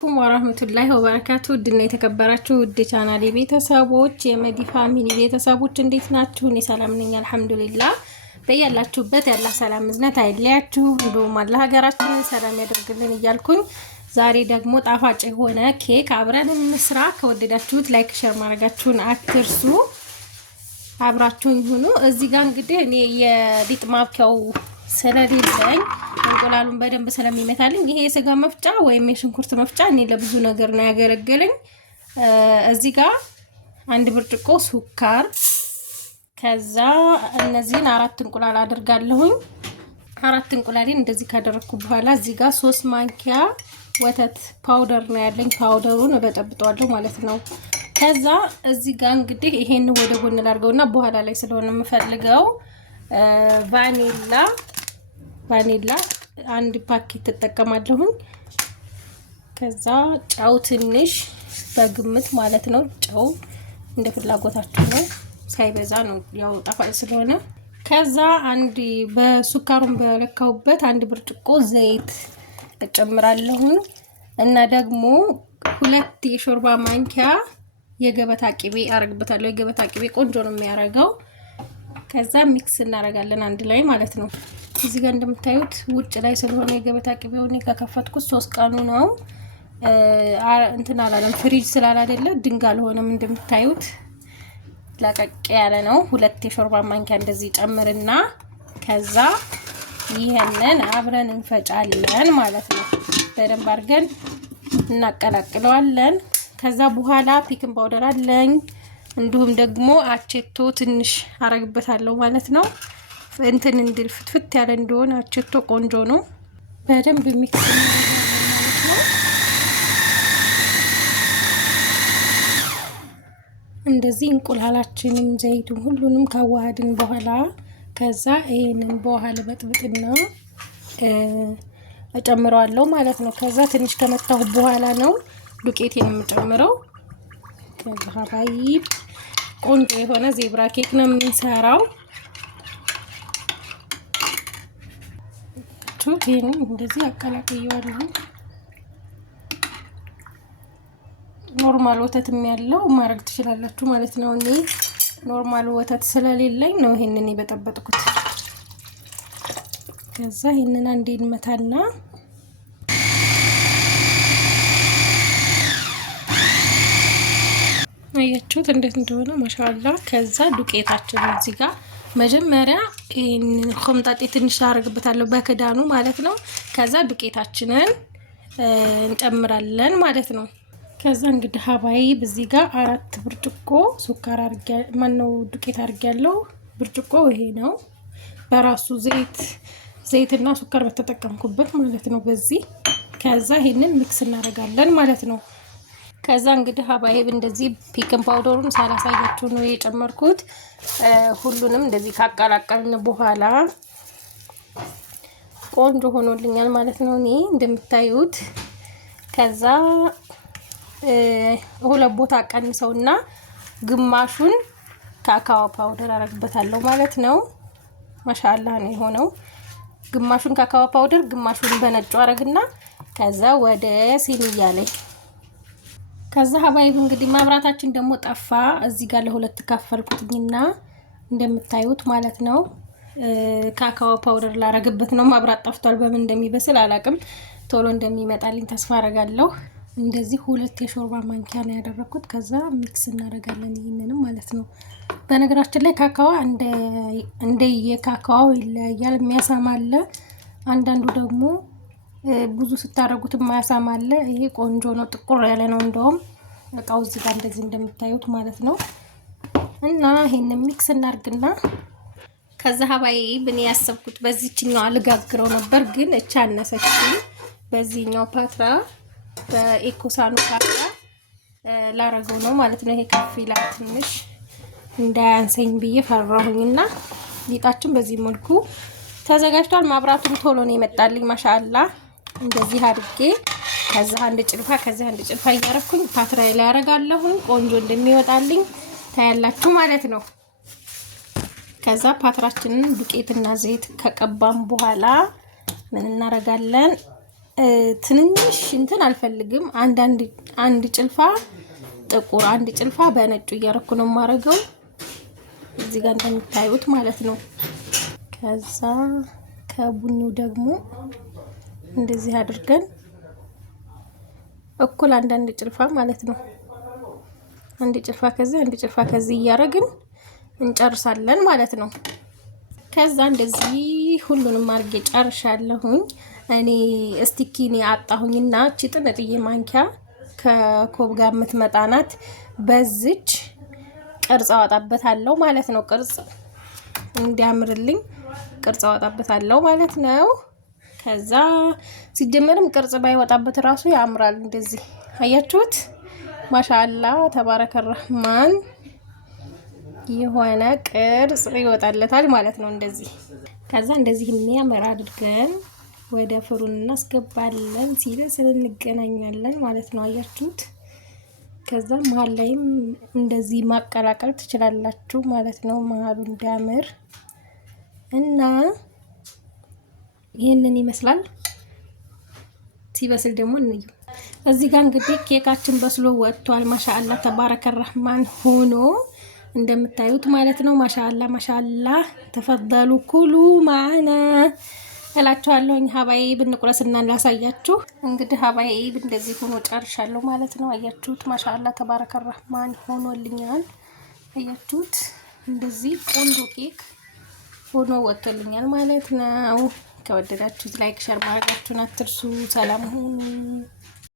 ወራህመቱላሂ ወበረካቱ ድና የተከበራችሁ ውድ ቻናሌ ቤተሰቦች የመዲ ፋሚሊ ቤተሰቦች እንዴት ናችሁ? እኔ ሰላም ነኝ አልሐምዱሊላህ። በያላችሁበት ያላ ሰላም እዝነት አይለያችሁ፣ እንደውም አላህ ሀገራችንን ሰላም ያደርግልን እያልኩኝ ዛሬ ደግሞ ጣፋጭ የሆነ ኬክ አብረን እንስራ። ከወደዳችሁት ላይክ ሼር ማድረጋችሁን አትርሱ። አብራችሁን ሁኑ። እዚህ ጋር እንግዲህ እኔ የሊጥ ማብኪያው ስለሌለኝ እንቁላሉን በደንብ ስለሚመታልኝ ይሄ የስጋ መፍጫ ወይም የሽንኩርት መፍጫ እኔ ለብዙ ነገር ነው ያገለገለኝ። እዚህ ጋር አንድ ብርጭቆ ሱካር፣ ከዛ እነዚህን 4 እንቁላል አድርጋለሁኝ። 4 እንቁላሌን እንደዚህ ካደረኩ በኋላ እዚህ ጋር 3 ማንኪያ ወተት ፓውደር ነው ያለኝ። ፓውደሩን እበጠብጠዋለሁ ማለት ነው። ከዛ እዚህ ጋር እንግዲህ ይሄን ወደ ጎን ላድርገውና በኋላ ላይ ስለሆነ የምፈልገው ቫኒላ አንድ ፓኬት ተጠቀማለሁ። ከዛ ጫው ትንሽ በግምት ማለት ነው። ጫው እንደ ፍላጎታችሁ ነው፣ ሳይበዛ ነው ያው ጣፋጭ ስለሆነ። ከዛ አንድ በሱካሩን በለካውበት 1 ብርጭቆ ዘይት እጨምራለሁ እና ደግሞ 2 የሾርባ ማንኪያ የገበታ ቅቤ አረግበታለሁ። የገበታ ቅቤ ቆንጆ ነው የሚያረጋው። ከዛ ሚክስ እናረጋለን አንድ ላይ ማለት ነው። እዚህ ጋር እንደምታዩት ውጭ ላይ ስለሆነ የገበታ ቅቤውን ከከፈትኩት 3 ቀኑ ነው። እንትን አላለም ፍሪጅ ስላላደለ ድንጋ አልሆነም። እንደምታዩት ለቀቅ ያለ ነው። 2 የሾርባ ማንኪያ እንደዚህ ጨምርና ከዛ ይሄንን አብረን እንፈጫለን ማለት ነው። በደንብ አድርገን እናቀላቅለዋለን። ከዛ በኋላ ፒክን ፓውደር አለኝ፣ እንዲሁም ደግሞ አቼቶ ትንሽ አረግበታለሁ ማለት ነው። እንትን እንድል ፍትፍት ያለ እንደሆነ አቼቶ ቆንጆ ነው። በደንብ ሚክስ ማለት ነው። እንደዚህ እንቁላላችንን ዘይቱን ሁሉንም ካዋሃድን በኋላ ከዛ ይሄንን በኋላ በጥብጥና እጨምረዋለሁ ማለት ነው። ከዛ ትንሽ ከመታሁ በኋላ ነው ዱቄቴን የምጨምረው። ከዛ ሀባይብ ቆንጆ የሆነ ዜብራ ኬክ ነው የምንሰራው። ይሄንን እንደዚህ አቀላቅየዋለሁ። ኖርማል ወተትም ያለው ማድረግ ትችላላችሁ ማለት ነው። እኔ ኖርማል ወተት ስለሌለኝ ነው ይሄንን የበጠበጥኩት። ከዛ ይሄንን አንዴ እንመታና አያችሁት እንዴት እንደሆነ ማሻአላ። ከዛ ዱቄታችን እዚህ ጋር መጀመሪያ ኮምጣጤ ትንሽ አደርግበታለሁ በክዳኑ ማለት ነው። ከዛ ዱቄታችንን እንጨምራለን ማለት ነው። ከዛ እንግዲህ ሀባይብ እዚህ ጋር 4 ብርጭቆ ሱካር ዱቄት አድርጌያለሁ። ብርጭቆ ይሄ ነው በራሱ ዘይትና ሱካር በተጠቀምኩበት ማለት ነው በዚህ። ከዛ ይሄንን ሚክስ እናደርጋለን ማለት ነው። ከዛ እንግዲህ ሀባይብ እንደዚህ ፒክን ፓውደሩን ሳላሳያችሁ ነው የጨመርኩት። ሁሉንም እንደዚህ ካቀላቀልን በኋላ ቆንጆ ሆኖልኛል ማለት ነው እኔ እንደምታዩት። ከዛ 2 ቦታ ቀንሰውና ግማሹን ካካኦ ፓውደር አረግበታለሁ ማለት ነው። ማሻአላ ነው የሆነው። ግማሹን ካካኦ ፓውደር ግማሹን በነጩ አረግና ከዛ ወደ ሲኒያ ላይ ከዛ ሀባይብ እንግዲህ ማብራታችን ደግሞ ጠፋ። እዚህ ጋር ለ2 ከፈልኩኝና እንደምታዩት ማለት ነው ካካኦ ፓውደር ላረግበት ነው። ማብራት ጠፍቷል። በምን እንደሚበስል አላቅም። ቶሎ እንደሚመጣልኝ ተስፋ አረጋለሁ። እንደዚህ 2 የሾርባ ማንኪያ ነው ያደረኩት። ከዛ ሚክስ እናደርጋለን ይሄንንም ማለት ነው። በነገራችን ላይ ካካኦ እንደ የካካኦ ይለያያል። የሚያሳማለ አንዳንዱ ደግሞ ብዙ ስታረጉት የማያሳማለ። ይሄ ቆንጆ ነው፣ ጥቁር ያለ ነው እንደውም እቃው እዚህ ጋር እንደዚህ እንደምታዩት ማለት ነው። እና ይሄንን ሚክስ እናርግና ከዛ ሀባይብ እኔ ያሰብኩት በዚህኛው አልጋግረው ነበር ግን እቻ አነሰችኝ። በዚህኛው ፓትራ በኢኮሳኑ ፓትራ ላረገው ነው ማለት ነው። ይሄ ከፍ ይላል ትንሽ እንዳያንሰኝ ብዬ ፈራሁኝና ሊጣችን በዚህ መልኩ ተዘጋጅቷል። ማብራቱም ቶሎ ነው የመጣልኝ ማሻአላ። እንደዚህ አድርጌ ከዛ አንድ ጭልፋ እያረኩኝ ፓትራ ላይ አረጋለሁ። ቆንጆ እንደሚወጣልኝ ታያላችሁ ማለት ነው። ከዛ ፓትራችንን ዱቄትና ዘይት ከቀባም በኋላ ምን እናረጋለን? ትንንሽ እንትን አልፈልግም። አንድ ጭልፋ ጥቁር፣ አንድ ጭልፋ በነጩ እያረኩ ነው የማረገው እዚህ ጋር እንደምታዩት ማለት ነው። ከዛ ከቡኒው ደግሞ እንደዚህ አድርገን እኩል አንድ ጭልፋ ማለት ነው። አንድ ጭልፋ ከዚህ አንድ ጭልፋ ከዚህ እያረግን እንጨርሳለን ማለት ነው። ከዛ እንደዚህ ሁሉንም አርጌ ጨርሻለሁኝ። እኔ ስቲኪኒ አጣሁኝና እቺ ጥንጥዬ ማንኪያ ከኮብ ጋር የምትመጣናት በዚች ቅርጽ አወጣበታለሁ ማለት ነው። ቅርጽ እንዲያምርልኝ ቅርጽ አወጣበታለሁ ማለት ነው። ከዛ ሲጀመርም ቅርጽ ባይወጣበት ራሱ ያምራል። እንደዚህ አያችሁት? ማሻአላ ተባረከ ረህማን የሆነ ቅርጽ ይወጣለታል ማለት ነው። እንደዚህ ከዛ እንደዚህ የሚያምር አድርገን ወደ ፍሩን እናስገባለን። ሲበስል እንገናኛለን ማለት ነው። አያችሁት? ከዛ መሀል ላይም እንደዚህ ማቀላቀል ትችላላችሁ ማለት ነው። መሀሉ እንዲያምር እና ይሄንን ይመስላል። ሲበስል ደግሞ እንየው። እዚህ ጋር እንግዲህ ኬካችን በስሎ ወጥቷል። ማሻአላ ተባረከ ረህማን ሆኖ እንደምታዩት ማለት ነው። ማሻአላ ተፈضሉ ኩሉ ማዕና እላችኋለሁ። ሀባይብ እንቁረስና ላሳያችሁ። እንግዲህ ሀባይብ እንደዚህ ሆኖ ጨርሻለሁ ማለት ነው። አያችሁት? ማሻአላ ተባረከ ረህማን ሆኖልኛል። አያችሁት? እንደዚህ ቆንጆ ኬክ ሆኖ ወጥቶልኛል ማለት ነው። ከወደዳችሁት ላይክ ሸር ማድረጋችሁን አትርሱ። ሰላም ሁኑ።